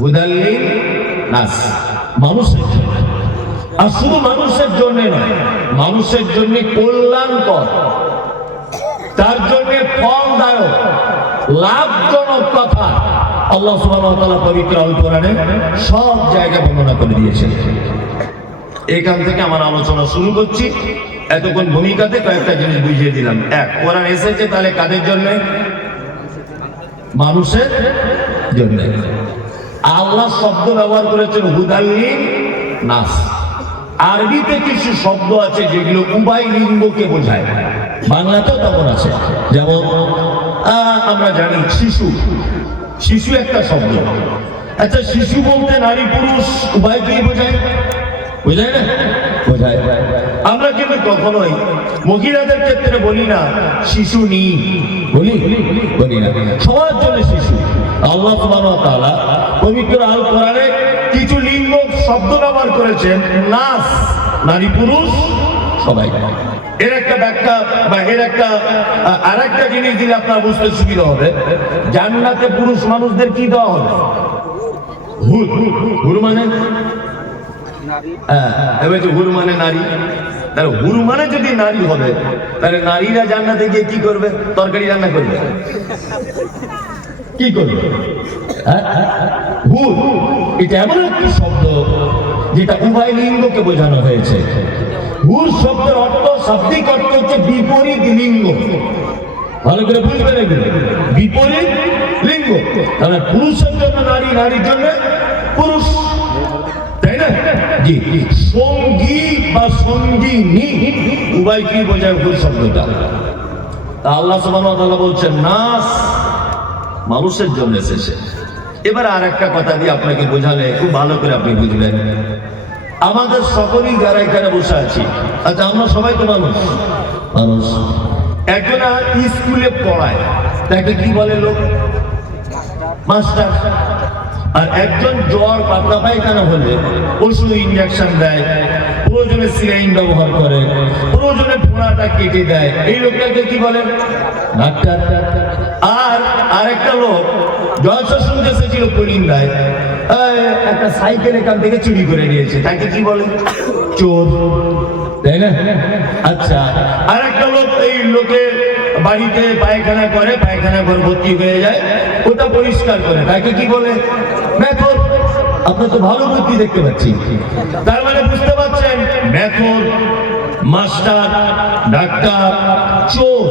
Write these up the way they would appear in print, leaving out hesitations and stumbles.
হুদাল লিন-নাস, মানুষের জন্য। আর শুধু মানুষের জন্য নয়, মানুষের জন্য কল্যাণকর, তার জন্য ফলদায়ক, লাভজনক কথা আল্লাহ সুবহানাহু ওয়া তাআলা পবিত্র আল কোরআনে সব জায়গায় বর্ণনা করে দিয়েছেন। এখান থেকে আমার আলোচনা শুরু করছি। এতক্ষণ ভূমিকাতে কয়েকটা জিনিস বুঝিয়ে দিলাম। এক, কোরআন এসেছে তাহলে কাদের জন্য? মানুষের জন্য। আল্লাহ শব্দ ব্যবহার করেছেন হুদাল লিন-নাস। আরবিতে কিছু শব্দ আছে যেগুলো উভয় লিঙ্গকে বোঝায়, বাংলাতেও তেমন আছে। যেমন আমরা জানি শিশু, শিশু একটা শব্দ। আচ্ছা, শিশু বলতে নারী পুরুষ উভয়কেই বোঝায়, বোঝায় না? বোঝায়। আমরা কিন্তু কখনোই মহিলাদের ক্ষেত্রে বলি না শিশু নি, বলি না, সবার জন্য শিশু। আল্লাহ সুবহানাহু ওয়া তাআলা পবিত্র আল কোরআনে কিছু লিঙ্গ শব্দ ব্যবহার করেছেন, নাস, নারী পুরুষ সবাই। এর একটা ব্যাখ্যা বা এর একটা আরেকটা জিনিস দিলে আপনার বুঝতে সুবিধা হবে। জান্নাতে পুরুষ মানুষদের কি দেওয়া হবে? হুর। হুর মানে হুর মানে নারী। তাহলে হুর মানে যদি নারী হবে, তাহলে নারীরা জান্নাতে গিয়ে কি করবে? তরকারি রান্না করবে, কি করবে? হুর এটা এমন একটি শব্দ যেটা উভয় লিঙ্গকে বোঝানো হয়েছে। হুর শব্দের অর্থ, শাব্দিক অর্থ হচ্ছে বিপরীত লিঙ্গ। ভালো করে বুঝবেন এগুলো, বিপরীত লিঙ্গ। তাহলে পুরুষের জন্য নারী, নারীর জন্য পুরুষ, তাই না? জি। সঙ্গী বা সঙ্গিনী উভয় কি বোঝায় হুর শব্দটা? আল্লাহ সুবহানাহু ওয়া তাআলা বলছেন নাস, মানুষের জন্য এসেছে। এবার আর একটা কথা দিয়ে আপনাকে বোঝালে খুব ভালো করে আপনি বুঝবেন। আমাদের সকলেই যারা এখানে বসে আছি, আচ্ছা আমরা সবাই তো মানুষ। মানুষ একজন স্কুলে পড়ায়, তাকে কি বলে লোক? মাস্টার। আর একজন জ্বর পাতলা পায়খানা হলে ওষুধ ইনজেকশন দেয়, প্রয়োজনে সিলাইন ব্যবহার করে, প্রয়োজনে ফোঁড়াটা কেটে দেয়, এই লোকটাকে কি বলে? ডাক্তার। আর আরেকটা লোক জলসা শুনতে এসেছিল পুলিন্দায়, একটা সাইকেল এখান থেকে চুরি করে নিয়েছে, তাকে কি বলে? চোর, তাই না? আচ্ছা, আরেকটা লোক এই লোকের বাড়িতে পায়খানা করে, পায়খানা ঘর ভর্তি হয়ে যায়, ওটা পরিষ্কার করে, তাকে কি বলে? মেথর। আপনি তো ভালো বুদ্ধি দেখতে পাচ্ছি। তার মানে বুঝতে পারছেন, মেথর, মাস্টার, ডাক্তার, চোর,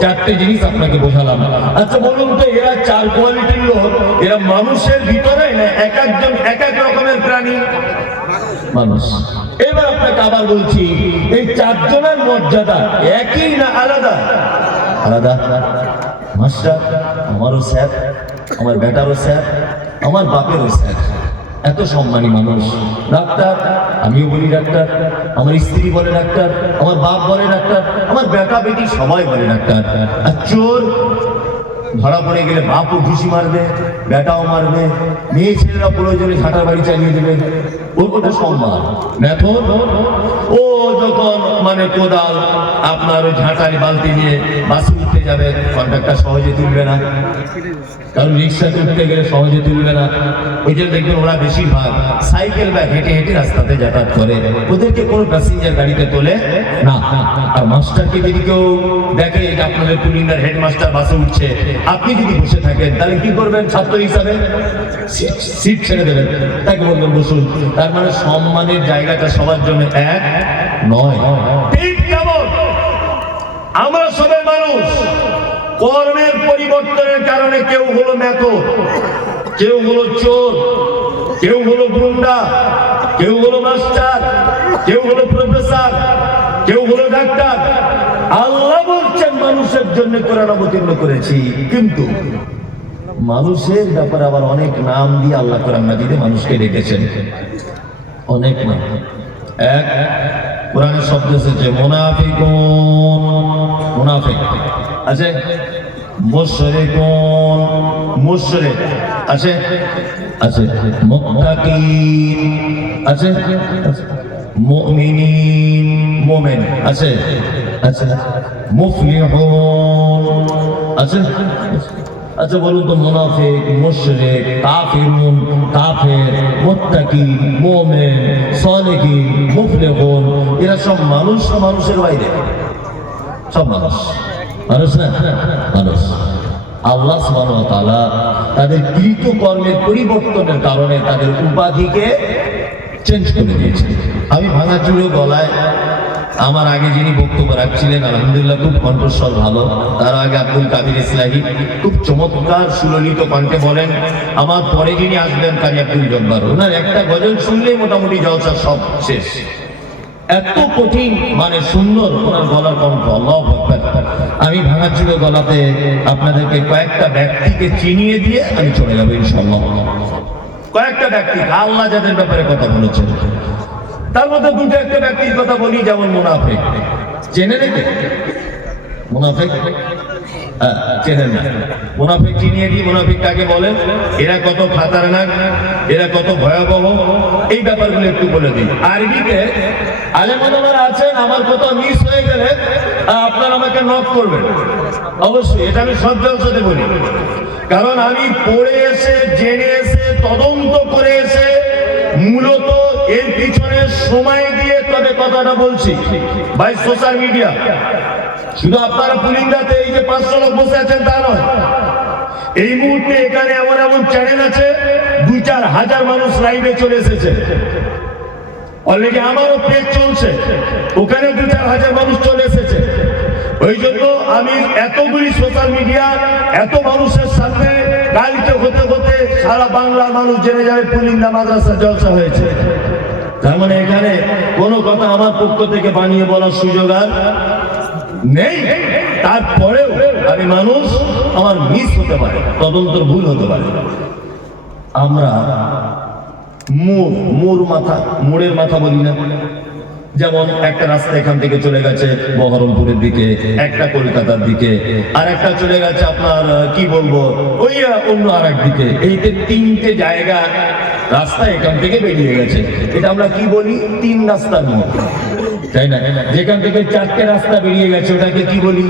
চারটে জিনিস আপনাকে বোঝালাম। আচ্ছা বলুন তো, এরা চার কোয়ালিটির লোক, এরা মানুষের ভিতরে না এক একজন এক এক রকমের প্রাণী? মানুষ। এবার আপনাকে আবার বলছি, এই চারজনের মর্যাদা একই না আলাদা? আলাদা। মাস্টার আমারও স্যার, আমার বেটারও স্যার, আমার বাপেরও স্যার, এত সম্মানী মানুষ। ডাক্তার আমিও বলি ডাক্তার, আমার স্ত্রী বলে ডাক্তার, আমার বাপ বলে ডাক্তার, আমার বেটা বেটি সবাই বলে ডাক্তার। আর চোর ধরা পড়ে গেলে বাপও ঘুষি মারবে, বেটাও মারবে, মেয়ে ছেলেরা প্রয়োজনে ঝাঁটার বাড়ি চালিয়ে দেবে, ওর কথা সম্মান। মেথর ও যখন মানে কোদাল আপনার ওই ঝাঁটার বালতি নিয়ে বাসে উঠতে যাবে, কন্ট্রাক্টর সহজে তুলবে না, কারণ রিক্সাতে উঠতে গেলে সহজে তুলবে না। ওই জন্য দেখবেন ওরা বেশিরভাগ সাইকেল বা হেঁটে হেঁটে রাস্তাতে যাতায়াত করে, ওদেরকে কোনো প্যাসেঞ্জার গাড়িতে তোলে না। আর মাস্টারকে যদি কেউ দেখে আপনাদের পুলিন্দার হেডমাস্টার বাসে উঠছে, আপনি যদি বসে থাকেন তাহলে কি করবেন? ছাত্র হিসাবে সিট ছেড়ে দেবেন, তাকে বলবেন বসুন। তার মানে সম্মানের জায়গাটা সবার জন্য এক নয়। ঠিক যেমন আমরা সবাই মানুষ, কর্মের পরিবর্তনের কারণে কেউ হলো মেথর, কেউ হলো চোর, কেউ হলো গুন্ডা, কেউ হলো মাস্টার, কেউ হলো প্রফেসর, কেউ হলো ডাক্তার। আল্লাহ বলছেন মানুষের জন্য কোরআন অবতীর্ণ করেছি, কিন্তু মানুষের ব্যাপারে আবার অনেক নাম দিয়ে আল্লাহ কোরআন মাজিদে মানুষকে ডেকেছেন, অনেক নাম। এক, কোরআনের শব্দ এসেছে মুনাফিকুন, মুনাফিক আছে, মুশরিকুন, মুশরিক আছে, আছে, মুত্তাকিন আছে, মুমিনিন, মুমিন আছে, আছে, মুফলিহুন আছে, আচ্ছা বলুন তো, মুনাফিক, মুশরিক, কাফিরুন, কাফের, মুত্তাকি, মুমিন, সালেহিন, মুফলিহুন, এরা সব মানুষ না মানুষের বাইরে? সব মানুষ। মানুষ না মানুষ। আল্লাহ সুবহানাহু ওয়া তাআলা তাদের কৃত কর্মের পরিবর্তনের কারণে তাদের উপাধিকে চেঞ্জ করে দিয়েছে। আমি ভাঙাচুরো গলায়, আমার আগে যিনি বক্তব্য রাখছিলেন আলহামদুলিল্লাহ খুব কণ্ঠস্বর ভালো, তার আগে আব্দুল কাদের ইসলাহি খুব চমৎকার সুললিত কণ্ঠে বলেন। আমার পরে যিনি আসবেন কাজী আব্দুল জব্বার, ওনার একটা গজল শুনলেই মোটামুটি জলসা সব শেষ। এত কঠিন মানে সুন্দর ওনার গলার কণ্ঠ, আল্লাহু আকবার। আমি ভাঙাচুরো গলাতে আপনাদেরকে কয়েকটা ব্যক্তিকে চিনিয়ে দিয়ে আমি চলে যাবো ইনশাআল্লাহ। কয়েকটা ব্যক্তি আল্লাহ যাদের ব্যাপারে কথা বলেছেন, তার মধ্যে দুটো একটা ব্যক্তির কথা বলি, যেমন মুনাফিক। চেনে নাকি মুনাফিক? চেনেন না? মুনাফিক চিনিয়ে দিই। মুনাফিক কাকে বলেন, এরা কত খাতারনাক, এরা কত ভয়াবহ, এই ব্যাপারগুলো একটু বলে দিই। আরবিতে আলেম ওলামারা আছেন, আমার কথা মিস হয়ে গেলে আপনারা আমাকে নক করবেন অবশ্যই, এটা আমি শ্রদ্ধার সাথে বলি। কারণ আমি পড়ে এসে, জেনে এসে, তদন্ত করে এসে মূলত এর পিছনে সময় দিয়ে তবে কথাটা বলছি। ভাই সোশ্যাল মিডিয়া শুধু আপনারা পুলিন্দাতে এই যে 500 লোক বসে আছেন তা নয়, এই মুহূর্তে এখানে এমন এমন চ্যানেল আছে 2-4 হাজার মানুষ লাইভে চলে এসেছে অলরেডি। আমারও পেজ চলছে, ওখানে 2-4 হাজার মানুষ চলে এসেছে। ওই জন্য আমি এতগুলি সোশ্যাল মিডিয়া, এত মানুষের সামনে কালকে হতে হতে সারা বাংলার মানুষ জেনে যাবে পুলিন্দা মাদ্রাসা জলসা হয়েছে। তার মানে এখানে কোনো কথা আমার পক্ষ থেকে বানিয়ে বলার সুযোগ আর নেই। তারপরেও আমি মানুষ, আমার মিস হতে পারে, তদন্তর ভুল হতে পারে। আমরা মোড়ের মাথা বলি না? যেমন একটা রাস্তা এখান থেকে চলে গেছে বহরমপুরের দিকে, একটা কলকাতার দিকে, আর একটা চলে গেছে আপনার কি বলবো ওই অন্য আর এক দিকে। এই 3টে জায়গা রাস্তা এখান থেকে বেরিয়ে গেছে। এটা আমরা কি বলি? 3 রাস্তার মোড়, তাই না? যেখান থেকে 4টে রাস্তা বেরিয়ে গেছে ওটাকে কি বলি?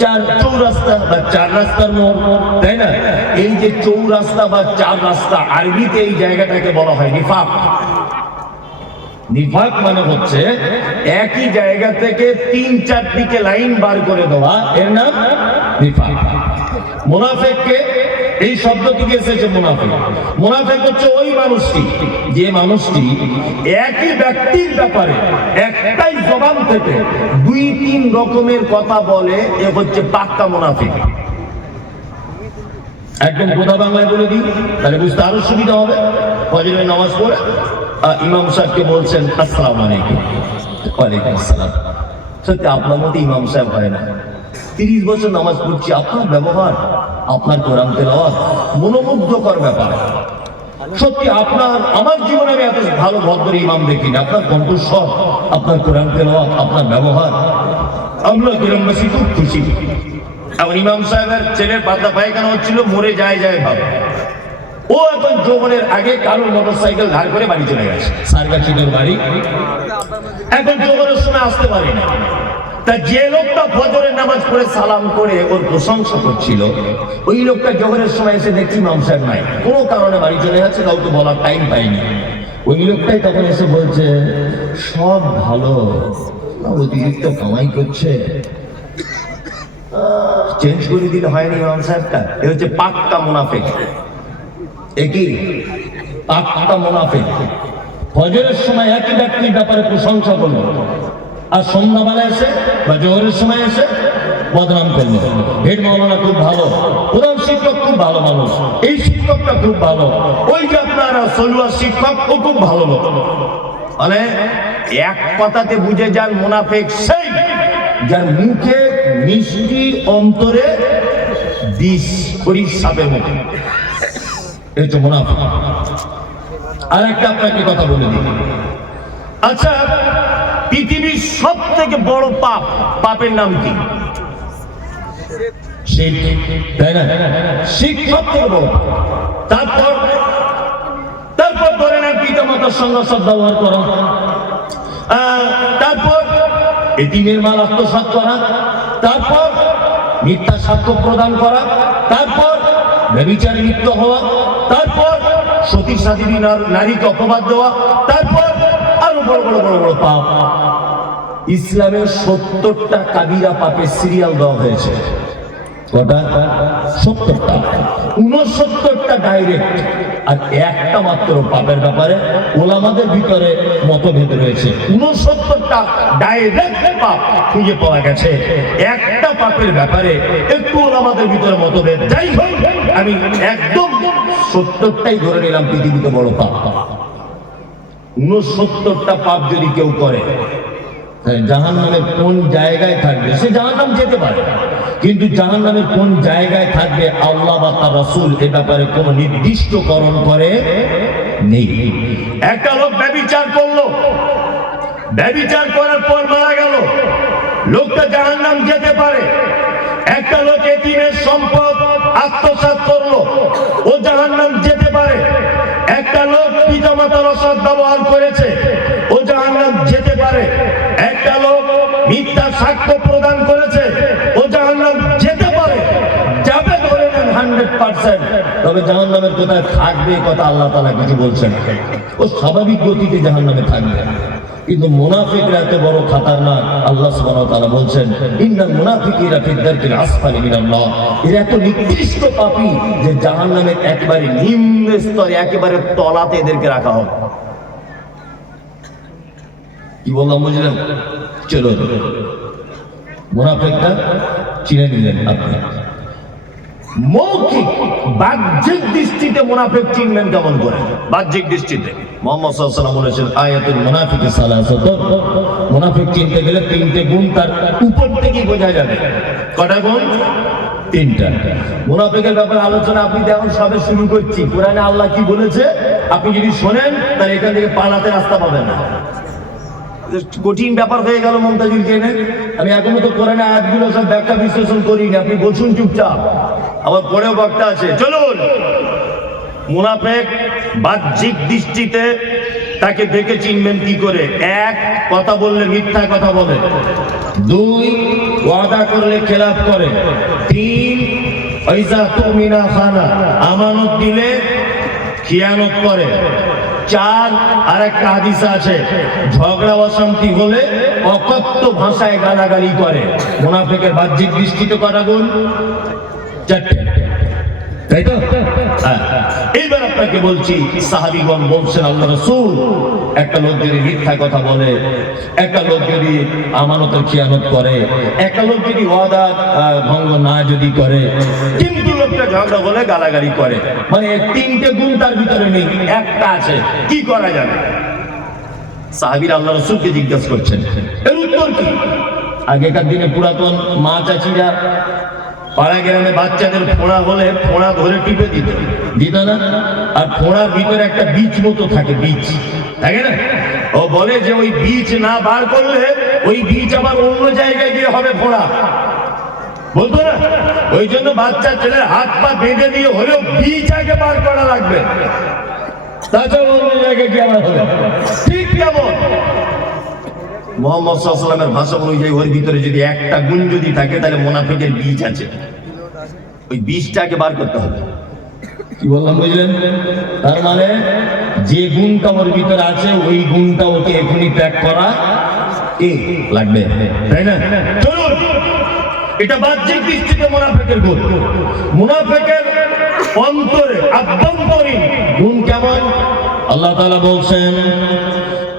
4 চৌরাস্তা বা 4 রাস্তার মোড়, তাই না? এই যে চৌরাস্তা বা 4 রাস্তা, আরবিতে এই জায়গাটাকে বলা হয় নিফাক। নিফাক মানে হচ্ছে একই জায়গা থেকে 3-4 দিকে লাইন বার করে দেওয়া, এর নাম নিফাক। মুনাফিককে এই শব্দ থেকে এসেছে মুনাফিক। মুনাফিক হচ্ছে ওই মানুষটি, যে মানুষটি একই ব্যক্তির ব্যাপারে একটাই জবান থেকে 2-3 রকমের কথা বলে, এ হচ্ছে পাক্কা মুনাফিক। একদম গোদা বাংলায় বলে দিই, তাহলে বুঝতে আরো সুবিধা হবে। ফজরের নামাজ পড়ে ইমাম সাহেবকে বলছেন আসসালামু আলাইকুম। ওয়ালাইকুম আসসালাম। সত্যি আপনার মতো ইমাম সাহেব হয় না। 30 বছর নামাজ পড়ছি, আপনার ব্যবহার, আপনার কোরআন তেলাওয়াত মনোমুগ্ধকর ব্যাপার। সত্যি আপনার, আমার জীবনে আমি এত ভালো ভদ্র ইমাম দেখিনি। আপনার কণ্ঠস্বর, আপনার কোরআন তেলাওয়াত, আপনার ব্যবহার, আমরা গ্রামবাসী খুব খুশি। এমন ইমাম সাহেবের ছেলের পাতলা পায়খানা হচ্ছিল, মরে যায় ভাব। ও এখন যৌবনের আগে কারোর মোটরসাইকেল ধার করে বাড়ি চলে গেছে, সারগাছিদের বাড়ি। এখন যৌবনের সময় আসতে পারে না। তা যে লোকটা ফজরের নামাজ পড়ে সালাম করে ওর প্রশংসা করছিল, ওই লোকটা জোহরের সময় এসে দেখছি ইমাম সাহেব নাই, কোনো কারণে বাড়ি চলে যাচ্ছে, কাউকে বলার টাইম পাইনি। ওই লোকটাই তখন এসে বলছে সব ভালো, অতিরিক্ত কামাই করছে, চেঞ্জ করে দিলে হয়নি ইমাম সাহেবটা। এ হচ্ছে পাক্কা মুনাফিক। একই পাক্কা মুনাফিক। ফজরের সময় একই ব্যক্তির ব্যাপারে প্রশংসা করলো, আর সন্ধ্যাবেলা এসে বা জোহরের সময় এসে বদনাম করলো। হেড মাওলানা খুব ভালো, প্রধান শিক্ষক খুব ভালো মানুষ, এই শিক্ষকটা খুব ভালো, ওই যে আপনার সলুয়া শিক্ষক ও খুব ভালো লোক। মানে এক কথাতে বুঝে যান মুনাফিক সেই যার মুখে মিষ্টি, অন্তরে বিষ, খরিদ সাপের মুখে। এই হচ্ছে মুনাফিক। আর একটা আপনাকে কথা বলে দিই। আচ্ছা, পৃথিবীর সব থেকে বড় পাপের নাম কি? শিরক, তাই না? শিরক সব থেকে বড়। তারপর ধরে নেন পিতামাতার সঙ্গে সদ্ব্যবহার করা, তারপর এতিমের মাল আত্মসাৎ করা, তারপর মিথ্যা সাক্ষ্য প্রদান করা, তারপর ব্যভিচারে লিপ্ত হওয়া, তারপর সতী সাধ্বী নারীকে অপবাদ দেওয়া, তারপর আরো বড় বড় বড় বড় পাপ। ইসলামের 70টা কাবিরা পাপের সিরিয়াল দেওয়া হয়েছে। কটা? 70টা। 69টা ডাইরেক্ট, আর একটা মাত্র পাপের ব্যাপারে ওলামাদের ভিতরে মতভেদ রয়েছে। 69টা ডাইরেক্ট পাপ খুঁজে পাওয়া গেছে, একটা পাপের ব্যাপারে একটু ওলামাদের ভিতরে মতভেদ। যাই হোক, আমি একদম 70টাই ধরে নিলাম পৃথিবীতে বড় পাপ। 69টা পাপ যদি কেউ করে, জাহান্নামের কোন জায়গায় থাকবে? সে জাহান্নাম যেতে পারে, কিন্তু জাহান্নামের কোন জায়গায় থাকবে আল্লাহ বা তার রাসূল এ ব্যাপারে কোনো নির্দিষ্টকরণ করে নেই। একটা লোক ব্যভিচার করলো, ব্যভিচার করার পর মারা গেল, লোকটা জাহান্নাম যেতে পারে। একটা লোক এতিমের সম্পদ আত্মসাৎ করলো, ও জাহান্নাম যেতে পারে। একটা লোক পিতামাতার অসৎ ব্যবহার করেছে, ও জাহান্নাম যেতে পারে। একটা লোক মিথ্যা সাক্ষ্য প্রদান করেছে, ও জাহান্নাম যেতে পারে। যাবে ধরে নেন 100%, তবে জাহান্নামের কোথায় থাকবে কথা আল্লাহ তাআলা কিছু বলছেন। ও স্বাভাবিক গতিতে জাহান্নামে থাকবে। কিন্তু মুনাফিকরা এত বড় খাতারনাক, আল্লাহ সুবহানাহু ওয়া তাআলা বলছেন ইন্নাল মুনাফিকিনা ফি দারকিল আসফালি মিনান নার। এরা এত নিকৃষ্ট পাপী যে জাহান্নামের একেবারে নিম্ন স্তরে, একেবারে তলাতে এদেরকে রাখা হবে। কি বললাম বুঝলেন? চলো, মুনাফিকটা চিনে নিলেন আপনি। মৌখিক বাহ্যিক দৃষ্টিতে মুনাফিক চিনবেন কেমন করে? বাহ্যিক দৃষ্টিতে মুহাম্মদ সাল্লাল্লাহু আলাইহি ওয়াসাল্লাম বলেছেন আয়াতুল মুনাফিকি সালাসাত। মুনাফিক চিনতে গেলে 3টে গুণ তার উপর থেকেই বোঝা যাবে। কটা গুণ? 3টা। মুনাফিকের ব্যাপারে আলোচনা আপনি এখন সবে শুরু করছি। কোরআনে আল্লাহ কি বলেছে আপনি যদি শোনেন তাহলে এখান থেকে পালাতে রাস্তা পাবেন না। কঠিন ব্যাপার হয়ে গেল মমতাজুল কেনে। আমি এখনো তো কোরআনে আয়াতগুলো সব ব্যাখ্যা বিশ্লেষণ করিনি, আপনি বলছুন চুপচাপ, আবার পরেও বক্তা আছে। চলুন, মুনাফিক বাহ্যিক দৃষ্টিতে তাকে দেখে চিনবেন কি করে? 1, কথা বললে মিথ্যা কথা বলে। 2, ওয়াদা করলে খেলাফ করে। 3, ইজা তুমিনা খানা, আমানত দিলে খিয়ানত করে। 4, আর একটা হাদিস আছে, ঝগড়া অশান্তি হলে অকথ্য ভাষায় গালাগালি করে। মুনাফিকের বাহ্যিক দৃষ্টিতে কটা গুণ? 4টে, তাই তো? এইবার আপনাকে বলছি, সাহাবীগণ বলছেন আল্লাহ রাসূল, একটা লোক যদি মিথ্যা কথা বলে, একটা লোক যদি আমানতের খিয়ানত করে, একটা লোক যদি ওয়াদা ভঙ্গ না যদি করে, কিন্তু লোকটা ঝগড়া বলে গালাগালি করে, মানে 3টে গুণ তার ভিতরে নেই, একটা আছে, কি করা যাবে? সাহাবীরা আল্লাহ রাসূলকে জিজ্ঞাসা করছেন, এর উত্তর কি? আগেকার দিনে পুরাতন মা চাচিরা পাড়া গ্রামে বাচ্চাদের ফোঁড়া হলে ফোঁড়া ধরে টিপে দিত না? আর ফোঁড়ার ভিতরে একটা বীজ মতো থাকে, বীজ থাকে না? ও বলে যে ওই বীজ না বার করলে ওই বীজ আবার অন্য জায়গায় গিয়ে হবে ফোঁড়া, বলতো না? ওই জন্য বাচ্চা ছেলের হাত পা বেঁধে দিয়ে হলেও বীজ আগে বার করা লাগবে, তাছাড়া অন্য জায়গায় গিয়ে আবার হবে। ঠিক কেমন মুহাম্মদ সাল্লাল্লাহু আলাইহি ওয়াসাল্লামের ভাষা অনুযায়ী ওর ভিতরে যদি একটা গুণ যদি থাকে তাহলে মুনাফিকের বীজ আছে, ওই বীজটাকে বার করতে হবে। কি বললাম বুঝলেন? তার মানে যে গুণটা ওর ভিতরে আছে ওই গুণটা ওকে এখনই ত্যাগ করা কি লাগবে, তাই না? চলুন, এটা বাহ্যিক দৃষ্টিতে মুনাফিকের গুণ। মুনাফিকের অন্তরে আভ্যন্তরীণ গুণ কেমন? আল্লাহ তাআলা বলছেন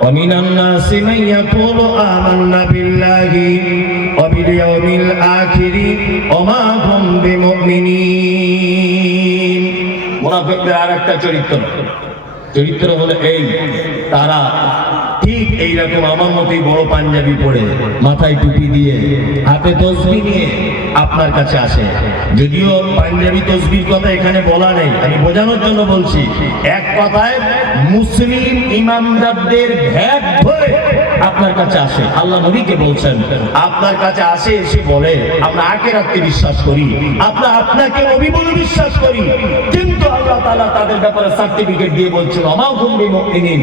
ومن الناس من يقول آمنا بالله وباليوم الآخر وما هم بمؤمنين। মুনাফিকদের আরেকটা চরিত্র হলো এই, তারা ঠিক এইরকম আমার মতোই বড় পাঞ্জাবি পরে, মাথায় টুপি দিয়ে, হাতে তসবিহ নিয়ে আপনার কাছে আসে। যদিও পাঞ্জাবি তসবির কথা এখানে বলা নেই, আমি বোঝানোর জন্য বলছি। এক কথায় মুসলিম ইমামদারদের ভ্যাট ধরে আপনার কাছে আসে। আল্লাহ নবীকে বলছেন আপনার কাছে আসে, এসে বলে আমরা আখিরাতকে বিশ্বাস করি, আমরা আপনাকে নবী বলে বিশ্বাস করি, কিন্তু আল্লাহ তাআলা তাদের ব্যাপারে সার্টিফিকেট দিয়ে বলছেন ওমা হুম বিমুমিনিন,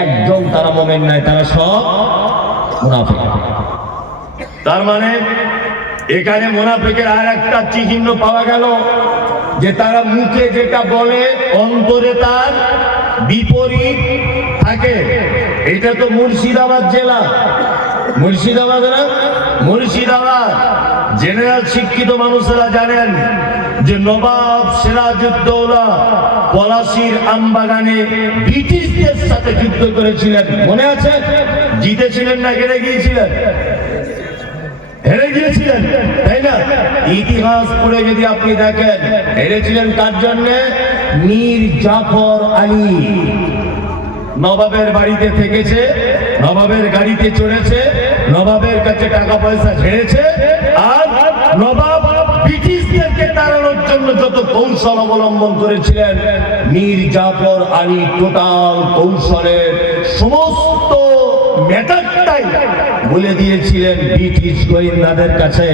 একদম তারা মুমিন নয়, তারা সব মুনাফিক। তার মানে এখানে মুনাফিকের আর একটা চিহ্ন পাওয়া গেল, যে তারা মুখে যেটা বলে অন্তরে তার বিপরীত থাকে। এটা তো মুর্শিদাবাদ জেলা, মুর্শিদাবাদ না, মুর্শিদাবাদ জেনারেল শিক্ষিত মানুষেরা জানেন যে নবাব সিরাজউদ্দৌলা পলাশীর আমবাগানে ব্রিটিশদের সাথে যুদ্ধ করেছিলেন, মনে আছে? জিতেছিলেন না হেরে গিয়েছিলেন? হেরে গিয়েছিলেন, তাই না? ইতিহাস পড়ে যদি আপনি দেখেন, হেরেছিলেন কার জন্য? মীর জাফর আলী। নবাবের বাড়িতে থেকেছে, নবাবের গাড়িতে চড়েছে, নবাবের কাছে টাকা পয়সা ঝেড়েছে, আর নবাব ব্রিটিশদেরকে তাড়ানোর জন্য যত কৌশল অবলম্বন করেছিলেন, মীর জাফর আলী টোটাল কৌশলের সমস্ত ম্যাটারটাই বলে দিয়েছিলেন ব্রিটিশ গোয়েন্দাদের কাছে।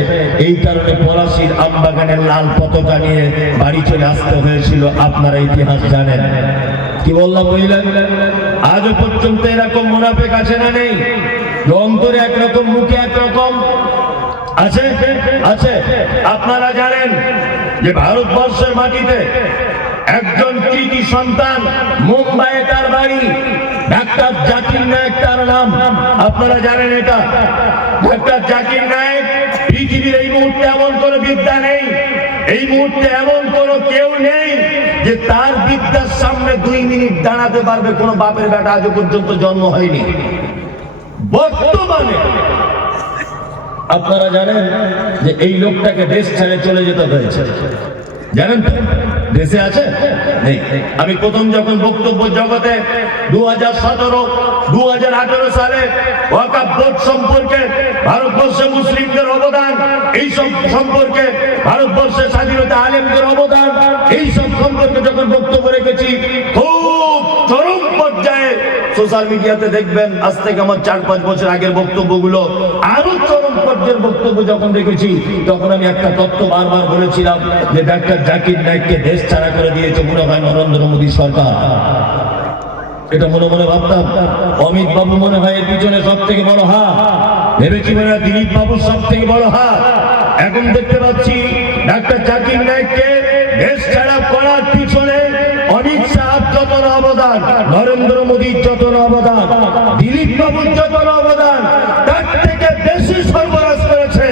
এই কারণে পলাশীর আমবাগানের লাল পতাকা নিয়ে বাড়ি চলে আসতে হয়েছিল। আপনারা ইতিহাস জানেন। কি বললাম বুঝলেন? আজও পর্যন্ত এরকম মুনাফিক আছে না নেই? অন্তরে একরকম, মুখে একরকম আছে, আছে। আপনারা জানেন যে ভারতবর্ষের মাটিতে একজন কৃতি সন্তান, মুম্বাইয়ে তার বাড়ি, ডাক্তার জাকির নায়েক তার নাম। আপনারা জানেন এটা? ডাক্তার জাকির নায়েক, পৃথিবীর এই মুহূর্তে এমন কোন বিদ্যা নেই, এই মুহূর্তে এমন কোন কেউ নেই যে তার বিদ্যার সামনে 2 মিনিট দাঁড়াতে পারবে। কোন বাপের বেটা আজ পর্যন্ত জন্ম হয়নি। বর্তমানে আপনারা জানেন যে এই লোকটাকে দেশ ছেড়ে চলে যেতে হয়েছে, জানেন তো? দেশে আছে নেই। আমি প্রথম যখন বক্তব্য জগতে 2017, 2018 সালে ওয়াকফ বোর্ড সম্পর্কে, ভারতবর্ষে মুসলিমদের অবদান, এই সব সম্পর্কে, ভারতবর্ষের স্বাধীনতা আলেমদের অবদান, এই সব সম্পর্কে যখন বক্তব্য রেখেছি, খুব চরম পর্যায়ে সোশ্যাল মিডিয়াতে দেখবেন আজ থেকে আমার 4-5 বছর আগের বক্তব্যগুলো, আরো চরম পর্যায়ের বক্তব্য যখন দেখেছি, তখন আমি একটা তথ্য বারবার বলেছিলাম যে ডাক্তার জাকির নায়েককে দেশ ছাড়া করে দিয়েছে মনে হয় নরেন্দ্র মোদী সরকার। এটা মনে মনে ভাবতাম। অমিত বাবু মনে হয় এর পিছনে সব থেকে বড় হাত, ভেবেছি মনে হয় দিলীপ বাবুর সব থেকে বড় হাত। এখন দেখতে পাচ্ছি ডাক্তার জাকির নায়েককে দেশ ছাড়া করার পিছনে অমিত শাহর যত অবদান, নরেন্দ্র মোদীর যত অবদান, দিলীপ বাবুর যত অবদান, তার থেকে বেশি সর্বনাশ করেছে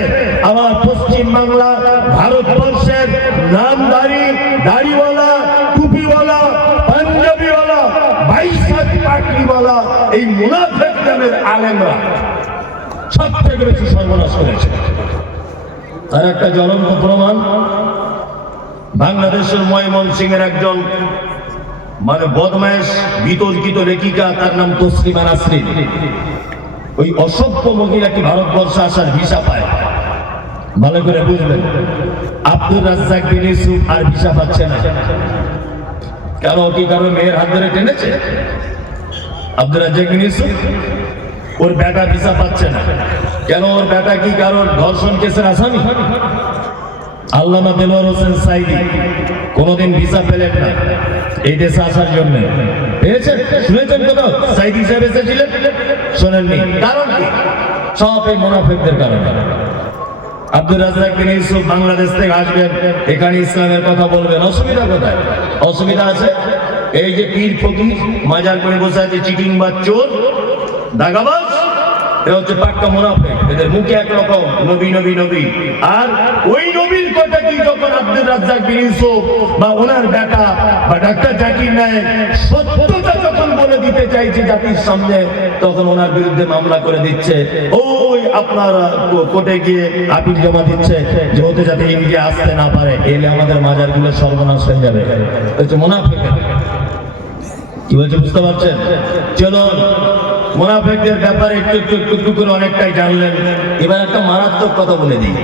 আমার পশ্চিমবাংলা, ভারতবর্ষের নামদারি, দাড়িওয়ালা, টুপিওয়ালা, পাঞ্জাবিওয়ালা, বাইশাখ পাগড়িওয়ালা এই মুনাফিক নামের আলেমরা সব থেকে বেশি সর্বনাশ করেছে। তার একটা জ্বলন্ত প্রমাণ, বাংলাদেশের ময়মনসিংহের একজন বদমাইশ বিতর্কিত লেখিকা, তার নাম তসলিমা নাসরিন। ওই অসভ্য মহিলাটি ভারতবর্ষে আসার ভিসা পায়। ভালো করে বুঝবেন, আব্দুর রাজ্জাক বিন ইউসুফ আর ভিসা পাচ্ছে না। কেন? কি কারণে? মেয়ের হাত ধরে টেনেছে। আব্দুর রাজ্জাক বিন ইউসুফ, ওর বেটা ভিসা পাচ্ছে না। কেন? ওর বেটা কি কারণ? ধর্ষণ কেসের আসামি। আল্লামা দেলোয়ার হোসেন সাইদি কোনোদিন ভিসা পেলেন না এই দেশে আসার জন্য। পেয়েছেন? শুনেছেন কোথাও সাইদি সাহেব এসেছিলেন? শোনেননি। কারণ কি? সব এই মুনাফিকদের কারণে। আব্দুর রাজ্জাক বিন ইউসুফ বাংলাদেশ থেকে আসবেন, এখানে ইসলামের কথা বলবেন, অসুবিধা কোথায়? অসুবিধা আছে এই যে পীর ফকির মাজার করে বসে আছে, চিটিং বা চোর, দাগাবাজ, এরা হচ্ছে পাক্কা মুনাফিক। এদের মুখে একরকম নবী নবী নবী, আর ওই নবীর কথা কি যখন আব্দুর রাজ্জাক বিন ইউসুফ বা ওনার বেটা বা ডাক্তার জাকির নায়েক সত্যটা যখন বলে দিতে চাইছে জাতির সামনে, তখন ওনার বিরুদ্ধে মামলা করে দিচ্ছে। ওই আপনার কোর্টে গিয়ে আপিল জমা দিচ্ছে যে ওতে যাতে ইন্ডিয়া আসতে না পারে, এলে আমাদের মাজারগুলো সর্বনাশ হয়ে যাবে। হচ্ছে মুনাফিক। কি বলছে বুঝতে পারছেন? চলুন মুনাফিকদের ব্যাপারে একটু করে অনেকটাই জানলেন। এবার একটা মারাত্মক কথা বলে দিই।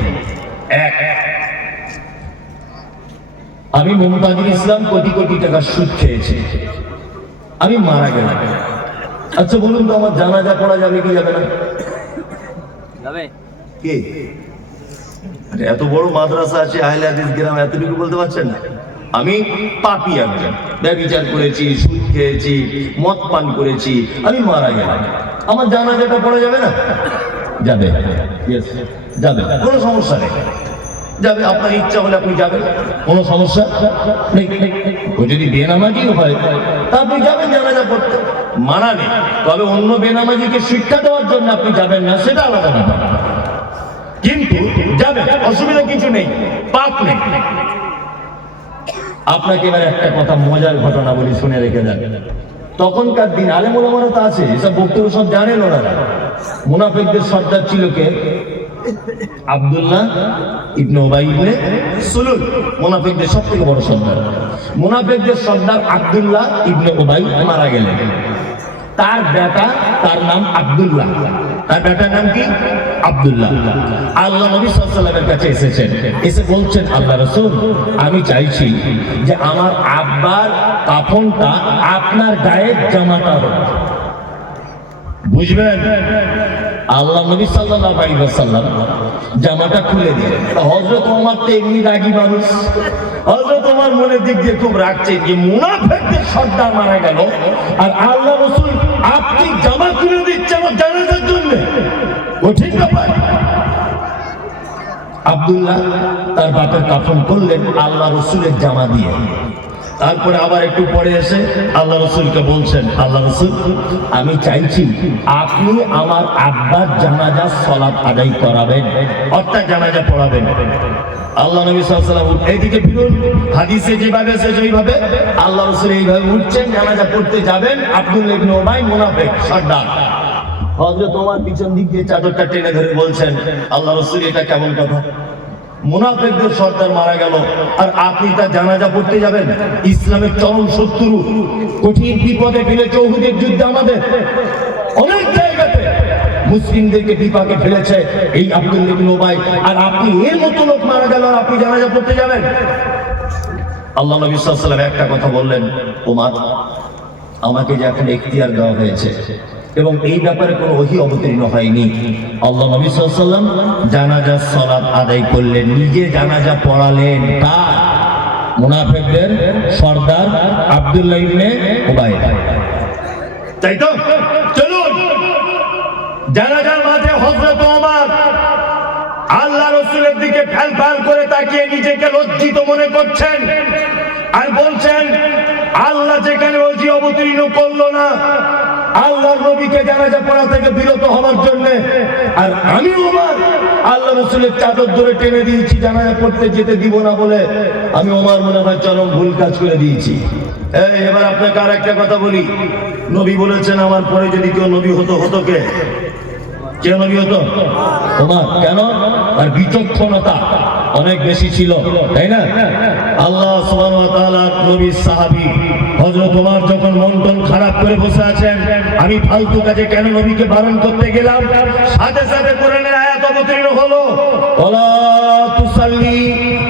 আমি মুমতাজুল ইসলাম কোটি কোটি টাকা সুদ খেয়েছি, আমি মারা গেলাম। আচ্ছা বলুন তো, আমার জানাজা পড়া যাবে কি যাবে না? কে? এত বড় মাদ্রাসা আছে আহলে হাদিস গ্রাম, এতটুকু বলতে পারছেন না? আমি পাপী একজন, ব্যভিচার করেছি, সুদ খেয়েছি, মদ পান করেছি, আমি মারা গেলাম, আমার জানাজাটা পড়া যাবে না? যাবে, যাবে, কোনো সমস্যা নেই, যাবে। আপনার ইচ্ছা হলে আপনি যাবেন, কোনো সমস্যা নেই। ও যদি বেনামাজিও হয় তা আপনি যাবেন জানাজা পড়তে, মানা নেই। তবে অন্য বেনামাজিকে শিক্ষা দেওয়ার জন্য আপনি যাবেন না, সেটা আলাদা ব্যাপার, কিন্তু যাবেন, অসুবিধা কিছু নেই, পাপ নেই। আপনাকে এবার একটা কথা, মজার ঘটনা বলি, শুনে রেখে যান। তখনকার দিন আলেম ওলামারা তো আছে, এসব বক্তব্য সব জানেন ওনারা। মুনাফিকদের সর্দার ছিল কে? আব্দুল্লাহ ইবনে উবাই ইবনে সুলুল, মুনাফিকদের সবথেকে বড় সর্দার। মুনাফিকদের সর্দার আব্দুল্লাহ ইবনে উবাই মারা গেলেন। তার বেটা, তার নাম আব্দুল্লাহ, তার বেটার নাম কি? আব্দুল্লাহ। আল্লাহ নবী সাল্লাল্লাহু আলাইহি ওয়াসাল্লামের কাছে এসেছেন, এসে বলছেন, আল্লাহ রাসূল, আমি চাইছি যে আমার আব্বার কাফনটা আপনার গায়ের জামাটা হোক। বুঝবেন? আল্লাহ নবী সাল্লাল্লাহু আলাইহি ওয়াসাল্লাম জামাটা খুলে দিলেন। হযরত ওমর তো এমনি রাগী মানুষ, হযরত ওমর মনের দিক দিয়ে খুব রাগছে যে মুনাফিকদের সর্দার মারা গেল, আর আল্লাহ রাসূল আপনি জামা খুলে দিচ্ছেন জানাজার জন্য, কঠিন ব্যাপার। আব্দুল্লাহ তার বাপের কাফন করলেন আল্লাহ রাসূলের জামা দিয়ে। তারপরে আবার একটু পরে এসে আল্লাহ রাসূলকে বলছেন, আল্লাহ রাসূল, আমি চাইছি আপনি আমার আব্বার জানাজার সালাত আদায় করাবেন, অর্থাৎ জানাজা পড়াবেন। আল্লাহ নবী সাল্লাল্লাহু আলাইহি ওয়াসাল্লাম এইদিকে ফিরুন, হাদিসে যেভাবে আছে সেইভাবে আল্লাহ রাসূল এইভাবে উঠছেন, জানাজা পড়তে যাবেন। আব্দুল্লাহ ইবনে উবাই মুনাফিক সর্দার, হযরত ওমর পিছন দিক দিয়ে চাদরটা টেনে ধরে বলছেন, আল্লাহ রাসূল, এটা কেমন কথা? মুনাফিকদের সর্দার মারা গেল আর আপনি তার জানাজা পড়তে যাবেন? ইসলামের চরম শত্রু, কঠিন বিপদে ফেলেছে উহুদের যুদ্ধে আমাদের অনেক জায়গাতে মুসলিমদেরকে বিপাকে ফেলেছে এই আব্দুল্লাহ ইবনে উবাই, আর আপনি এর মতো লোক মারা গেল আর আপনি জানাজা পড়তে যাবেন? আল্লাহ নবী সাল্লাল্লাহু আলাইহি ওয়াসাল্লাম একটা কথা বললেন, ওমর, আমাকে যে এখন এখতিয়ার দেওয়া হয়েছে এবং এই ব্যাপারে কোনো ওহী অবতীর্ণ হয়নি, আল্লাহ নবী সাল্লাল্লাহু আলাইহি ওয়াসাল্লাম জানাজার সালাত আদায় করলেন, নিজে জানাজা পড়ালেন। কার? মুনাফিকদের সর্দার আব্দুল্লাহ ইবনে উবাই। তাই তো চলুন, জানাজার মাঝে হযরত ওমর আল্লাহ রাসূলের দিকে ফ্যাল ফ্যাল করে তাকিয়ে নিজেকে লজ্জিত মনে করছেন আর বলছেন, আল্লাহ যেখানে ওহী অবতীর্ণ করলো না আল্লাহর নবীকে জানাজা পড়া থেকে বিরত হওয়ার জন্য, আর আমি ওমর আল্লাহ রাসূলের চাদর ধরে টেনে দিয়েছি জানাজা পড়তে যেতে দিব না বলে, আমি ওমর মনে হয় চরম ভুল কাজ করে দিয়েছি। এবার আপনাকে আর একটা কথা বলি, নবী বলেছেন আমার পরে যদি কেউ নবী হতো, হতো কে? কে নবী হতো? ওমর। কেন? আর বিচক্ষণতা অনেক বেশি ছিল, তাই না? আল্লাহ সুবহানাহু ওয়া তাআলা নবীর সাহাবী হযরত ওমর যখন মন টন খারাপ করে বসে আছেন, আমি ফালতু কাজে কেন নবীকে বারণ করতে গেলাম, সাথে সাথে কোরআনের আয়াত অবতীর্ণ হলো, ওয়ালা তুসাল্লি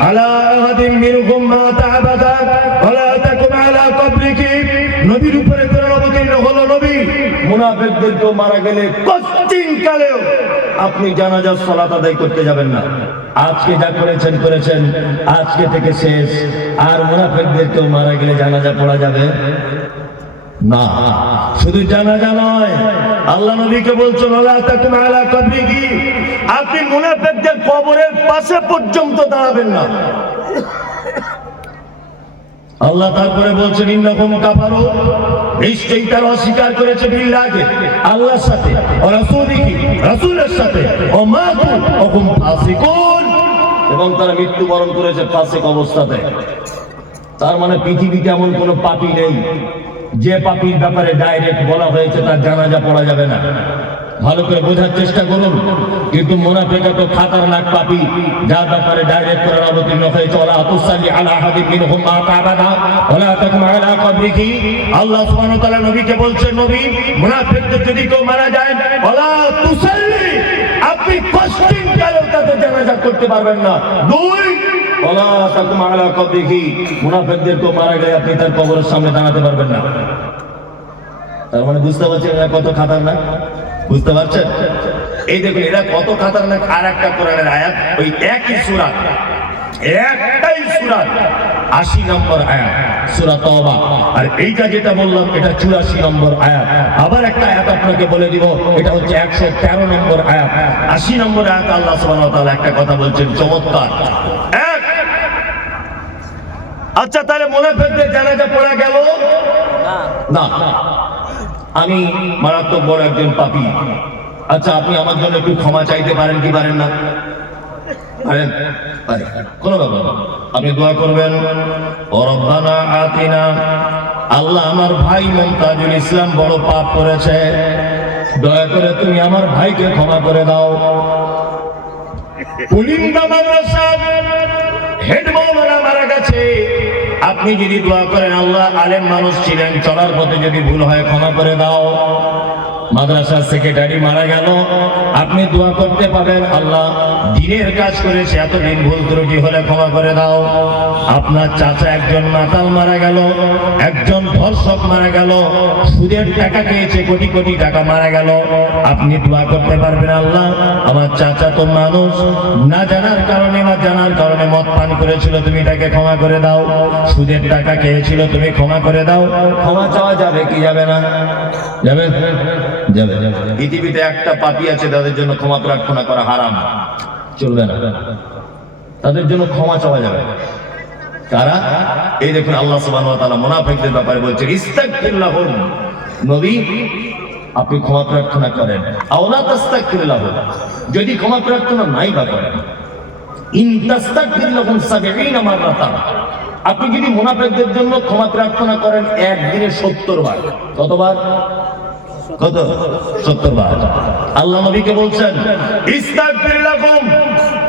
আলা আহাদিন মিনহুম মাতা আবাদা ওয়ালা তাকুম আলা কবরিহি, নবীর উপরে কোরআন অবতীর্ণ হলো, নবী মুনাফিকদেরকে মারা গেলে কঠিন কালেও আপনি জানাজার সালাত আদায় করতে যাবেন না। আজকে যা করেছেন করেছেন, আজকে থেকে শেষ। আর মুনাফিকদেরকেও মারা গেলে জানাজা পড়া যাবে না। শুধু জানাজা নয়, আল্লাহ নবীকে বলছেন, ওয়ালা তাকুম আলা কবরিহি, আপনি মুনাফিকদের কবরের পাশে পর্যন্ত দাঁড়াবেন না। আল্লাহ তারপরে বলছেন, ইন্নাহুম কাফারু, নিশ্চয়ই তারা অস্বীকার করেছে বিল্লাহি, আল্লাহর সাথে, ও রাসূলিহি, রাসূলের সাথে, ও মাতু ওয়া হুম ফাসিকুন, এবং তারা মৃত্যুবরণ করেছে ফাসিক অবস্থাতে। তার মানে পৃথিবীতে এমন কোনো পাপী নেই যে পাপীর ব্যাপারে ডাইরেক্ট বলা হয়েছে তার জানাজা পড়া যাবে না। ভালো করে বোঝার চেষ্টা করুন। কিন্তু মুনাফিক তো খাতারনাক পাপী, যার ব্যাপারে ডাইরেক্ট কোরআন অবতীর্ণ হয়েছে, ওয়ালা তুসাল্লি আলা আহাদিন মিনহুম মাতা আবাদা ওয়ালা তাকুম আলা কবরিহি। আল্লাহ সুবহানাহু ওয়া তাআলা নবীকে বলছেন, নবী মুনাফিকদের যদি কেউ মারা যায়, ওয়ালা তুসাল্লি, আপনি কষ্টিন কালেও তাদের জানাজা করতে পারবেন না। দুই, ওয়ালা তাকুম আলা কবরিহি, মুনাফিকদের কেউ মারা গেলে আপনি তার কবরের সামনে দাঁড়াতে পারবেন না। তার মানে বুঝতে পারছেন এরা কত খাতারনাক? বুঝতে পারছেন? এই দেখুন এরা কত খাতারনাক। আর একটা কোরআনের আয়াত, ওই একই সূরা, একটাই সূরা 80 নম্বর আয়াত সূরা তওবা। আর এইটা যেটা বললাম এটা 84 নম্বর আয়াত। আবার একটা আয়াত আপনাকে বলে দিব, এটা হচ্ছে 113 নম্বর আয়াত। 80 নম্বর আয়াত আল্লাহ সুবহানাহু ওয়া তাআলা একটা কথা বলছেন চমৎকার। আচ্ছা, তাহলে মুনাফিকদের জানাজা পড়া গেল না? আমি মারাত্মক বড় একজন পাপী। আচ্ছা, আপনি আমার জন্য একটু ক্ষমা চাইতে পারেন কি পারেন না? পারেন? কোনো ব্যাপার না। আপনি দোয়া করবেন, ও রব্বানা আতিনা, আল্লাহ আমার ভাই মুমতাজুল ইসলাম বড় পাপ করেছে, দয়া করে তুমি আমার ভাইকে ক্ষমা করে দাও। পুলিন্দা মাদ্রাসার হেড মাওলানা মারা গেছে, আপনি যদি দোয়া করেন আল্লাহ আলেম মানুষ ছিলেন, চলার পথে যদি ভুল হয় ক্ষমা করে দাও। মাদ্রাসার সেক্রেটারি মারা গেল, আপনি দোয়া করতে পারেন আল্লাহ দিনের কাজ করেছে, এতদিন ভুল ত্রুটি হলে ক্ষমা করে দাও। আপনার চাচা একজন মাতাল মারা গেল, একজন ধর্ষক মারা গেল, সুদের টাকা খেয়েছে, কোটি কোটি টাকা মারা গেল, আপনি দোয়া করতে পারবেন আল্লাহ আমার চাচা তো মানুষ, না জানার কারণে বা জানার কারণে মদ পান করেছিল, তুমি তাকে ক্ষমা করে দাও। সুদের টাকা খেয়েছিল, তুমি ক্ষমা করে দাও। ক্ষমা চাওয়া যাবে কি যাবে না? যাবে, যাবে। পৃথিবীতে একটা পাপী আছে তাদের জন্য ক্ষমা প্রার্থনা করা হারাম, চলবে না, তাদের জন্য ক্ষমা চাওয়া যাবে। কারা? এই দেখুন আল্লাহ সুবহানাহু ওয়া তাআলা মুনাফিকদের ব্যাপারে বলছেন, ইস্তাগফির লাহুম, নবী আপনি ক্ষমা প্রার্থনা করেন। আওলা তাস্তাগফির লাহুম, যদি ক্ষমা প্রার্থনা নাই বা করেন, ইন তাস্তাগফির লাহুম 70 মাররাতান, আপনি যদি মুনাফিকদের জন্য ক্ষমা প্রার্থনা করেন একদিনে 70 বার। কতবার? কত? 70 বার। আল্লাহ নবীকে বলছেন ইস্তাগফির লাহুম,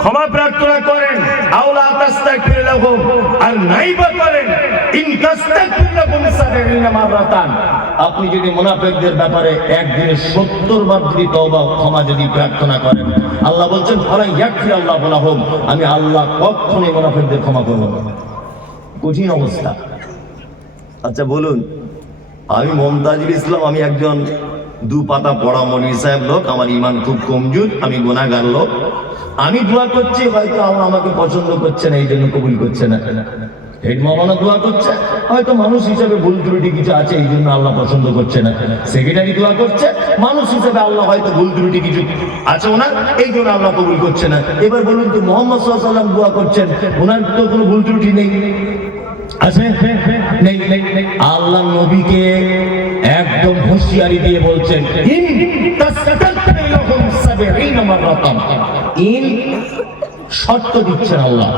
ক্ষমা প্রার্থনা করেন। আওলা তাস্তাগফির লাহুম, আর নাইবা করেন ইন তাস্তাগফির লাহুম 70 মাররাতান, আপনি যদি মুনাফিকদের ব্যাপারে একদিনে 70 বার যদি তওবা ক্ষমা যদি প্রার্থনা করেন, আল্লাহ বলছেন ফালা ইয়াগফির আল্লাহু লাহুম, আমি আল্লাহ কখনোই মুনাফিকদের ক্ষমা করব না। কঠিন অবস্থা। আচ্ছা বলুন, আমি মুমতাজুল ইসলাম, আমি একজন 2 পাতা পড়া মৌলভী সাহেব লোক, আমার ঈমান খুব কমজোর, আমি গুনাহগার লোক, আমি দোয়া করছি, হয়তো আল্লাহ আমাকে পছন্দ করছে না, এই জন্য কবুল করছে না। হেড মাওলানা দোয়া করছে, হয়তো মানুষ হিসেবে ভুল ত্রুটি কিছু আছে, এই জন্য আল্লাহ পছন্দ করছে না। সেক্রেটারি দোয়া করছে, মানুষ হিসেবে আল্লাহ হয়তো ভুল ত্রুটি কিছু আছে ওনার, এই জন্য আল্লাহ কবুল করছে না। এবার বলুন তো, মুহাম্মদ সাল্লাল্লাহু আলাইহি ওয়াসাল্লাম দোয়া করছেন, ওনার তো কোনো ভুল ত্রুটি নেই, আছে? নেই। আল্লাহ নবীকে একদম হুঁশিয়ারি দিয়ে বলছেন ইন তাস্তাগফির লাহুম 70 মাররাতান, ইন শর্ত দিচ্ছেন আল্লাহ,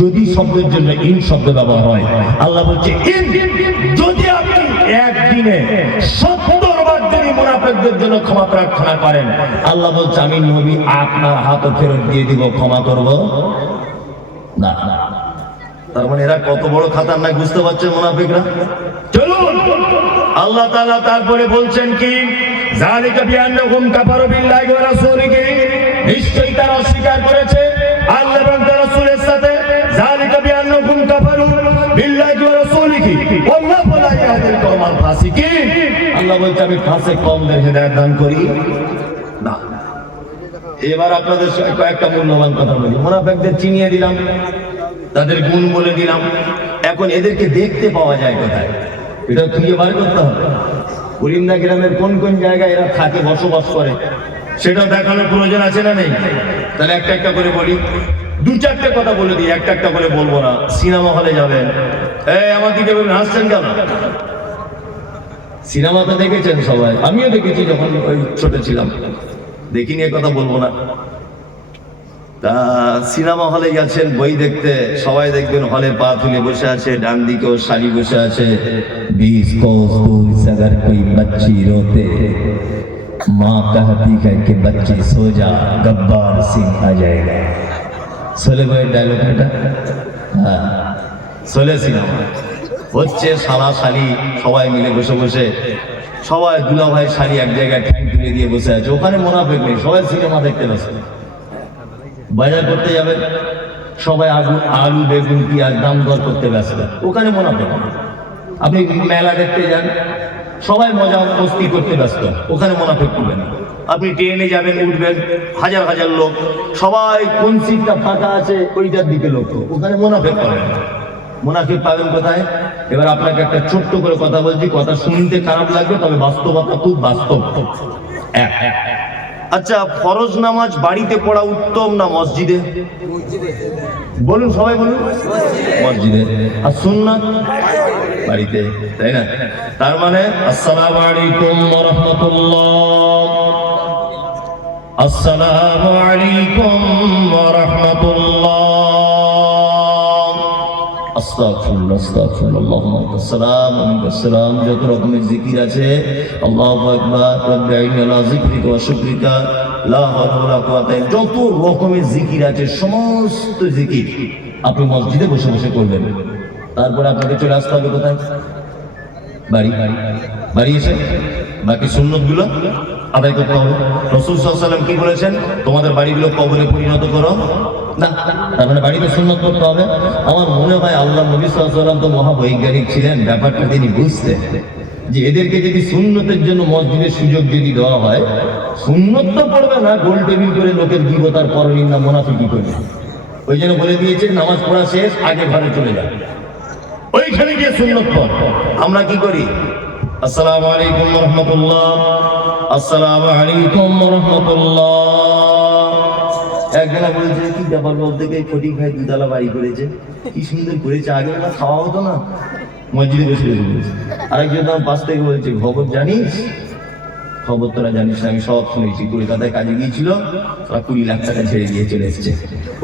যদি শব্দের জন্য ইন শব্দ ব্যবহার হয়, আল্লাহ বলছে ইন, যদি আপনি একদিনে 70 বার যদি মুনাফিকদের জন্য ক্ষমা প্রার্থনা করেন, আল্লাহ বলছে আমি নবী আপনার হাতও ফেরত দিয়ে দিব, ক্ষমা করব না। তার মানে এরা কত বড় খাতারনাক, বুঝতে পারছেন মুনাফিকরা? চলুন আল্লাহ তাআলা তারপরে বলছেন কি, যালিকা বিআন্নাহুম কাফারু বিল্লাহি ওয়া রাসূলিহি, নিশ্চয়ই তারা অস্বীকার করেছে আল্লাহ এবং তার রাসূলের সাথে। যালিকা বিআন্নাহুম কাফারু বিল্লাহি ওয়া রাসূলিহি ওয়াল্লাহু লা ইয়াহদিল কওমাল ফাসিকিন, আল্লাহ বলছে আমি ফাসিক কওমদের হেদায়েত দান করি না। এবার আপনাদের কয়েকটা মূল্যবান কথা বলি। মুনাফিকদের চিনিয়ে দিলাম, তাদের গুণ বলে দিলাম, এখন এদেরকে দেখতে পাওয়া যায় কোথায়, এটা খুঁজে বার করতে হবে। কুলিন্দা গ্রামের কোন কোন জায়গায় এরা থাকে, বসবাস করে, সেটা দেখানোর প্রয়োজন আছে না নেই? তাহলে একটা একটা করে বলি, 2-4টে কথা বলে দিই, একটা একটা করে বলবো না। সিনেমা হলে যাবেন, আমার দিকে হাসছেন কেন? সিনেমা তো দেখেছেন সবাই, আমিও দেখেছি যখন ওই ছোট ছিলাম, দেখিনি এ কথা বলবো না। তা সিনেমা হলে গেছেন বই দেখতে, সবাই দেখবেন হলে পা তুলে বসে আছে, ডান দিকেও শাড়ি বসে আছে, 20 कोस दूर अगर कोई बच्ची रोते माँ कहती है कि बच्ची सो जा गब्बार सिंह आ जाएगा। सोले भाई डायलॉग এটা, হ্যাঁ সোলে সিনেমা হচ্ছে, শালা শালি সবাই মিলে বসে বসে, সবাই দুলা ভাই শালি এক জায়গায় ঠ্যাং তুলে দিয়ে বসে আছে, ওখানে মুনাফিক নেই, সবাই সিনেমা দেখতে ব্যস্ত। বাজার করতে যাবে, সবাই আলু বেগুন পেঁয়াজ দাম দর করতে ব্যস্ত, ওখানে মুনাফিক। আপনি মেলা দেখতে যান, সবাই মজা মস্তি করতে ব্যস্ত, ওখানে মুনাফিক করবেন। আপনি ট্রেনে যাবেন, উঠবেন, হাজার হাজার লোক, সবাই কোন সিটটা ফাঁকা আছে ওইটার দিকে লক্ষ্য, ওখানে মুনাফিক পাবেন। মুনাফিক পাবেন কোথায়? এবার আপনাকে একটা ছোট্ট করে কথা বলছি, কথা শুনতে খারাপ লাগবে, তবে বাস্তবতা খুব বাস্তব। আচ্ছা, ফরজ নামাজ বাড়িতে পড়া উত্তম না মসজিদে? বলুন, সবাই বলুন। মসজিদে। আর সুন্নাত বাড়িতে, তাই না? তার মানে আসসালামু আলাইকুম ওয়া রাহমাতুল্লাহ, আসসালামু আলাইকুম ওয়া রাহমাতুল্লাহ, আস্তাগফিরুল্লাহ, আস্তাগফিরুল্লাহ, আল্লাহুম্মা আসসালাম ওয়া আসসালাম, যত রকমের জিকির আছে, আল্লাহু আকবার, রব্বি আইনি আলা যিকরিকা ওয়া শুকরিকা, লা হাওলা ওয়ালা কুওয়াতা, যত রকমের জিকির আছে সমস্ত জিকির আপনি মসজিদে বসে বসে করবেন। তারপরে আপনাকে চলে আসতে হবে কোথায়? বাড়ি। বাড়ি এসে বাকি সুন্নতগুলো আদায় করতে হবে। রাসূল সাল্লাল্লাহু আলাইহি ওয়াসাল্লাম কি বলেছেন? তোমাদের বাড়িগুলো কবরে পরিণত করো না, তার মানে বাড়িতে সুন্নত করতে হবে। আমার মনে হয় আল্লাহ নবী সাল্লাল্লাহু আলাইহি ওয়াসাল্লাম তো মহাবৈজ্ঞানিক ছিলেন, ব্যাপারটা তিনি বুঝতেন যে এদেরকে যদি সুন্নতের জন্য মসজিদের সুযোগ যদি দেওয়া হয়, সুন্নত তো পড়বে না, গোল টেবিল করে লোকের গীবত আর পরনিন্দা মুনাফিকি করবে। ওই জন্য বলে দিয়েছে নামাজ পড়া শেষ, আগে ঘরে চলে যাবে, ওইখানে গিয়ে সুন্নত পড়। আমরা কি করি? আসসালামু আলাইকুম ওয়া রাহমাতুল্লাহ, আসসালামু আলাইকুম ওয়া রাহমাতুল্লাহ। একজনা বলেছে কি ব্যাপার, বলতে গিয়ে কোটি ভাই দুতলা বাড়ি করেছে, কি সুন্দর করেছে, আগে না খাওয়া হতো না, মসজিদে বসে বসে। আরেকজন আমার পাশ থেকে বলছে খবর জানিস? খবর তোরা জানিস না, আমি সব শুনেছি। কলকাতায় কাজে গিয়েছিল, ওরা 20 লাখ টাকা ছেড়ে দিয়ে চলে এসছে।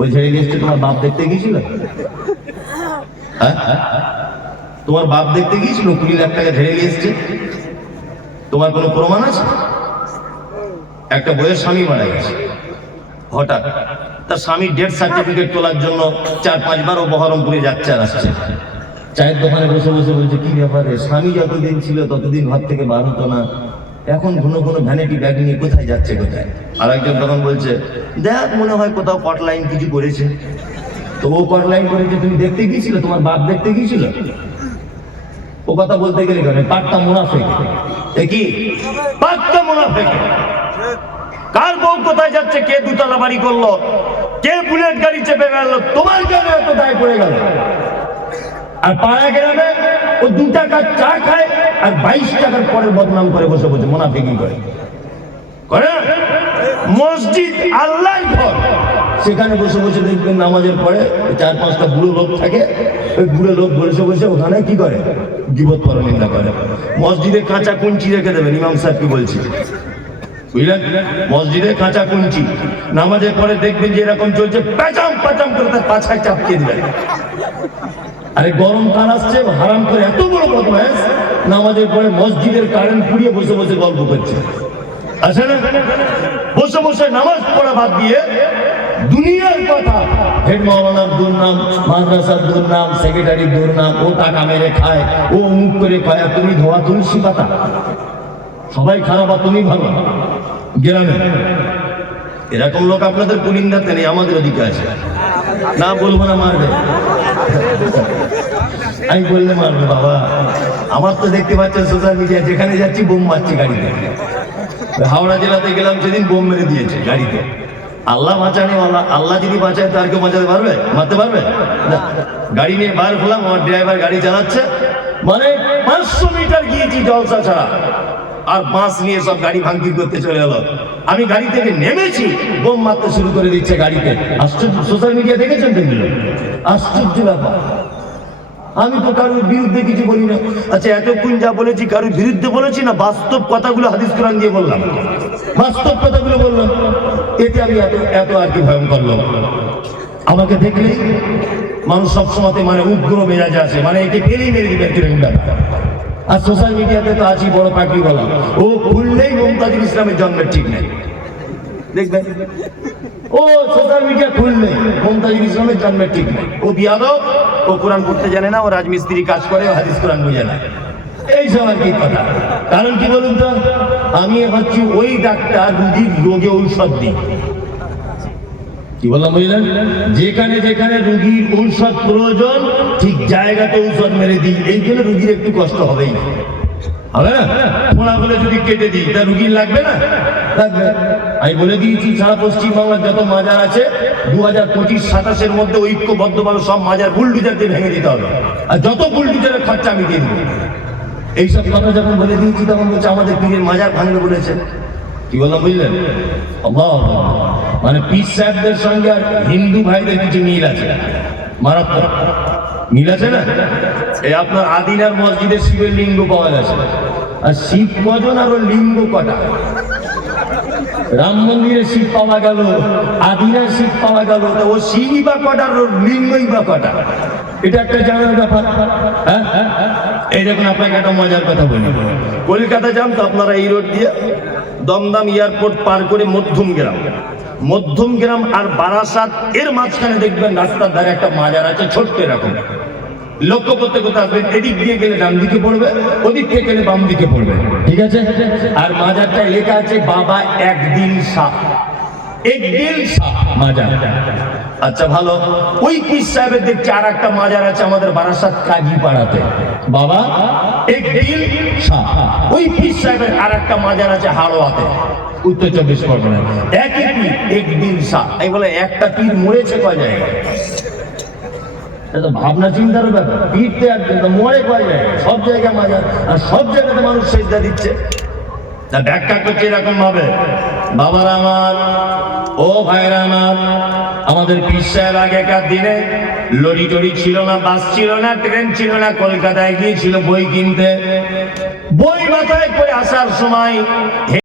ওই ছেড়ে দিয়ে এসছে, তোমার বাপ দেখতে গিয়েছিল? হ্যাঁ, তোমার বাপ দেখতে গিয়েছিল, 20 লাখ টাকা ঝেড়ে নিয়ে এসছে? তোমার কোনো প্রমাণ আছে? একটা বইয়ের স্বামী মারা গেছে, হঠাৎ তার স্বামীর ডেথ সার্টিফিকেট তোলার জন্য 4-5 বার ও বহরমপুরে যাচ্ছে আর আসছে। চায়ের দোকানে বসে বসে বলছে কি ব্যাপারে, স্বামী যতদিন ছিল ততদিন ঘর থেকে বার হতো না, এখন ঘন ঘন ভ্যানিটি ব্যাগ নিয়ে কোথায় যাচ্ছে কোথায়। আর একজন তখন বলছে দেখ মনে হয় কোথাও কট লাইন কিছু করেছে। তো ও কট লাইন করেছে, তুমি দেখতে গিয়েছিল? তোমার বাপ দেখতে গিয়েছিল? ও কথা বলতে গেলে কেন, পাক্কা মুনাফিক। কি পাক্কা মুনাফিক? কার বউ কোথায় যাচ্ছে, কে দুতলা বাড়ি করলো, কে বুলেট গাড়ি চেপে গেল, তোমার কেন এত দায় পড়ে গেল? আর পাড়া গ্রামে ও 2 টাকা চা খায় আর 22 টাকার পরে বদনাম করে বসে বসে মুনাফিকি করে। মসজিদ আল্লাহর ঘর, সেখানে বসে বসে দেখবেন নামাজের পরে 4-5টা বুড়ো লোক থাকে, ওই বুড়ো লোক বসে বসে ওখানে কি করে, গীবত পরনিন্দা করে। মসজিদে কাঁচা কুঞ্চি রেখে দেবেন, ইমাম সাহেব কি বলছি বুঝলেন? মসজিদে কাঁচা কুঞ্চি, নামাজের পরে দেখবেন যে এরকম চলছে, প্যাচাম প্যাচাম করে তার পাছায় চাপকিয়ে দিবেন। আরে গরম কাল আসছে, হারাম করে এত বড় বদমাইশ, নামাজের পরে মসজিদের কারেন্ট পুড়িয়ে বসে বসে গল্প করছে। আসলে বসে বসে নামাজ পড়া বাদ দিয়ে দুনিয়ার কথা, হেড মাওলানার দুর্নাম, মাদ্রাসার দুর্নাম, সেক্রেটারির দুর্নাম, ও টাকা মেরে খায়, ও মুখ করে খায়, আর তুমি ধোয়া তুলসী পাতা, সবাই খারাপ আর তুমি ভালো। গ্রামে এরকম লোক আপনাদের পুলিন্দাতে নেই, আমাদের ওদিকে আছে। না বলবো না, মারবে, আমি বললে মারবে বাবা। আমার তো দেখতে পাচ্ছেন সোশ্যাল মিডিয়া, যেখানে যাচ্ছি বোম মারছি গাড়িতে। হাওড়া জেলাতে গেলাম, সেদিন বোম মেরে দিয়েছে গাড়িতে। আল্লাহ বাঁচানে, আল্লাহ যদি বাঁচায় তো আর কেউ বাঁচাতে পারবে, মারতে পারবে না। গাড়ি নিয়ে বার হলাম, আমার ড্রাইভার গাড়ি চালাচ্ছে, মানে 500 মিটার গিয়েছি জলসা ছাড়া, আর বাঁশ নিয়ে সব গাড়ি ভাঙচুর করতে চলে গেল। আমি গাড়ি থেকে নেমেছি, বোম মারতে শুরু করে দিচ্ছে গাড়িতে। আশ্চর্য, সোশ্যাল মিডিয়া দেখেছেন তো? আশ্চর্য ব্যাপার। আমি তো কারোর বিরুদ্ধে কিছু বলি না। আচ্ছা, এতক্ষণ যা বলেছি কারোর বিরুদ্ধে বলেছি না? বাস্তব কথাগুলো হাদিস কোরআন দিয়ে বললাম, বাস্তব কথাগুলো বললাম। এতে আমি এত আর কি ভয়ঙ্কর লোক? আমাকে দেখলে মানুষ সবসময় মানে উগ্র মেজাজে আছে, মানে একে ফেলেই মেরে দিবে এরকম ব্যাপার। আর সোশ্যাল মিডিয়াতে তো আছি বড় পাখি বলা, ও খুললেই মুমতাজুল ইসলামের জন্মের ঠিক নেই, দেখবেন। ও সোশ্যাল মিডিয়া খুললে মুমতাজুল ইসলামের জন্মের ঠিক নেই, ও বিয়াদব, ও কোরআন পড়তে জানে না, ও রাজমিস্ত্রি কাজ করে, ও হাদিস কোরআন বুঝে না, এইসব আর কি কথা। কারণ কি বলুন তো, আমি হচ্ছি ওই ডাক্তার, রুগীর রোগে ঔষধ দিই। কি বললাম বুঝলেন? যেখানে যেখানে রুগীর ঔষধ প্রয়োজন, ঠিক জায়গাতে ঔষধ মেরে দিই। এই জন্য রুগীর একটু কষ্ট হবেই। হবে না? ফোঁড়াগুলো যদি কেটে দিই তা রুগীর লাগবে না? লাগবে। আমি বলে দিয়েছি সারা পশ্চিমবাংলার যত মাজার আছে 2025-27 মধ্যে ঐক্যবদ্ধভাবে সব মাজার বুলডুজার দিয়ে ভেঙে দিতে হবে, আর যত বুলডুজারের খরচা আমি দিয়ে দেবো। এইসব কথা যখন বলে দিয়েছি তখন বলছে আমাদের পীরের মাজার ভাঙবে বলেছে। কি বললাম বুঝলেন? আল্লাহু আকবার। মানে পীর সাহেবদের সঙ্গে আর হিন্দু ভাইদের কিছু মিল আছে, মারাত্মক মিল আছে না? এই আপনার আদিনার মসজিদে শিবের লিঙ্গ পাওয়া গেছে, আর শিব কজন আর ওর লিঙ্গ কটা? রাম মন্দিরে শিব পাওয়া গেল, আদিনার শিব পাওয়া গেল, তো ও শিবই বা কটা আর ওর লিঙ্গই বা কটা? এটা একটা জানার ব্যাপার। হ্যাঁ, এই দেখুন আপনাকে একটা মজার কথা বলি। কলকাতা যান তো আপনারা এই রোড দিয়ে দমদম এয়ারপোর্ট পার করে মধ্যমগ্রাম আর বারাসাত এর মাঝখানে দেখবেন রাস্তার ধারে একটা মাজার আছে, ছোট্ট এরকম। লক্ষ্য করতে করতে আসবেন, এদিক দিয়ে গেলে ডান দিকে পড়বে, ওদিক থেকে গেলে বাম দিকে পড়বে, ঠিক আছে? আর মাজারটায় লেখা আছে বাবা একদিন শাহ, একদিন শাহ মাজার। আচ্ছা ভালো, ওই পীর সাহেবের দেখছি আর একটা মাজার আছে আমাদের বারাসাত কাজী পাড়াতে, বাবা একদিন শাহ। ওই পীর সাহেবের আর একটা মাজার আছে হাড়োয়াতে, উত্তর 24 পরগনা। একই পীর, একদিন শাহ। এই বলে একটা পীর মরেছে কয় জায়গায়? এটা ভাবনা চিন্তার ব্যাপার। পীরতে একদিন মরে কয় জায়গায়? সব জায়গায় মাজার, আর সব জায়গাতে মানুষ সেজদা দিচ্ছে। তা ব্যাখ্যা করছে এরকম ভাবে, বাবার আমার, ও ভাইরা আমার, আমাদের পীর সাহেব আগেকার দিনে লরি টরি ছিল না, বাস ছিল না, ট্রেন ছিল না, কলকাতায় গিয়েছিল বই কিনতে। বই মাথায় করে আসার সময়